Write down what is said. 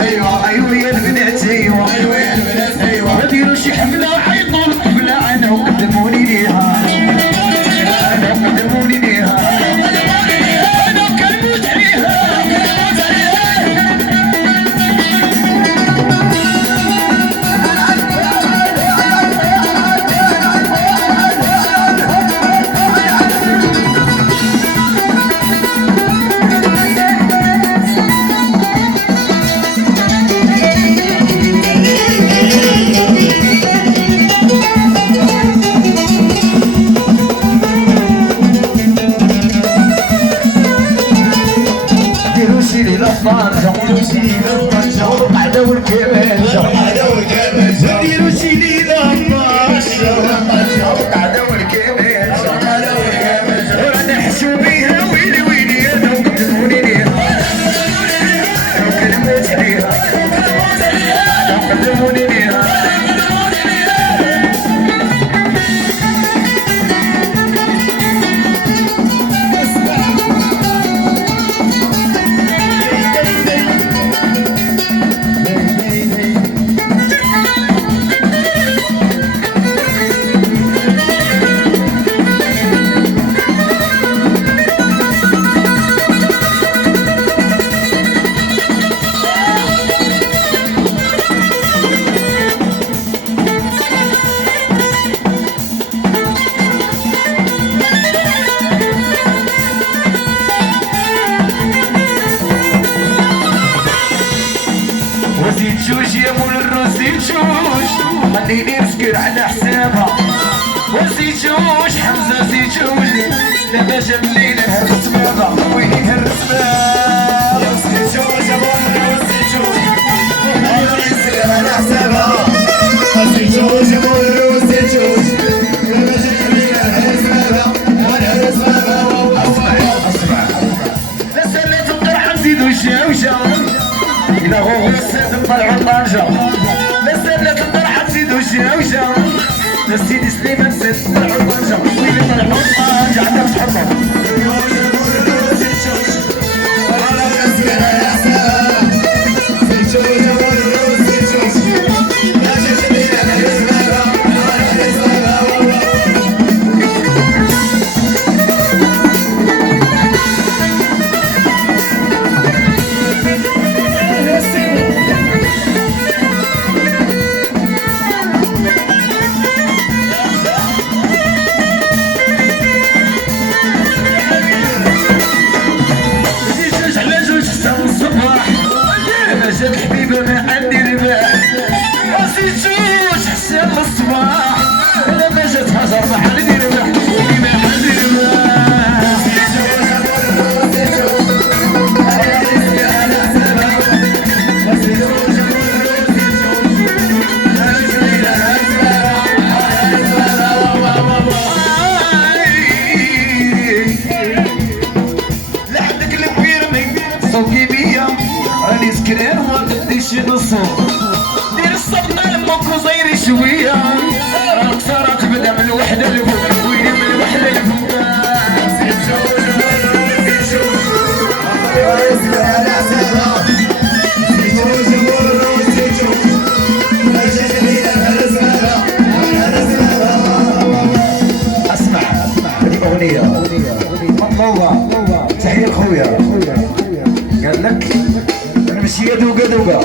ايوه ايوه يا البنات ايوه ايوه يا البنات ايوه نديروا شي حفله حيطوا الحفله انا وقدموني ليها انا وقدموني ليها انا كنموت عليها ديروا شي للطنجة والقعدة والكمانجة نديروا شي للطنجة والقعدة والكمانجة رانا نحسو بيها ويلي ويلي انا وقدموني ليها انا وكنموت عليها انا وقدموني ليها وزيد جوج يا مول الروس زيد جوج خليني نسكر على حسابها وزيد جوج حمزة زيد جوج دابا جا الليل هرس بابا ويلي هرس بابا وزيد جوج يا مول الروس زيد جوج خليني نسكر على حسابها وزيد جوج يا مول الروس زيد جوج دابا جا الليل هرس بابا وانا هرس بابا اسمع لا سالات الطرحة نزيدو الشاوشة إلا غوغ السيد نطلعو الطنجة لا سالات الطرحة نزيدو الشاوشة لا سيدي سليمان سيد نطلعو الطنجة ويلي نطلعو الطنجة عندك تحرك جات الحبيبة ما عندي رباح راسي جوج حسام الصباح انا ما جات هجر ما عندي رباح ويلي ما عندي رباح لحدك البيرمي صوتي بيا راني سكران وما بديش نصوم دير الصبنا لمك وصيري شويه راك صارت بدا من الوحده الفوق ويلي من الوحده الفوق زيد جوج زيد جوج على حسابها زيد جوج زيد جوج ما جات لينا نهرس بابا نهرس بابا اسمع هذه اغنيه مطلوبه تحيه لخويا قال لك مشي دوقه دوقه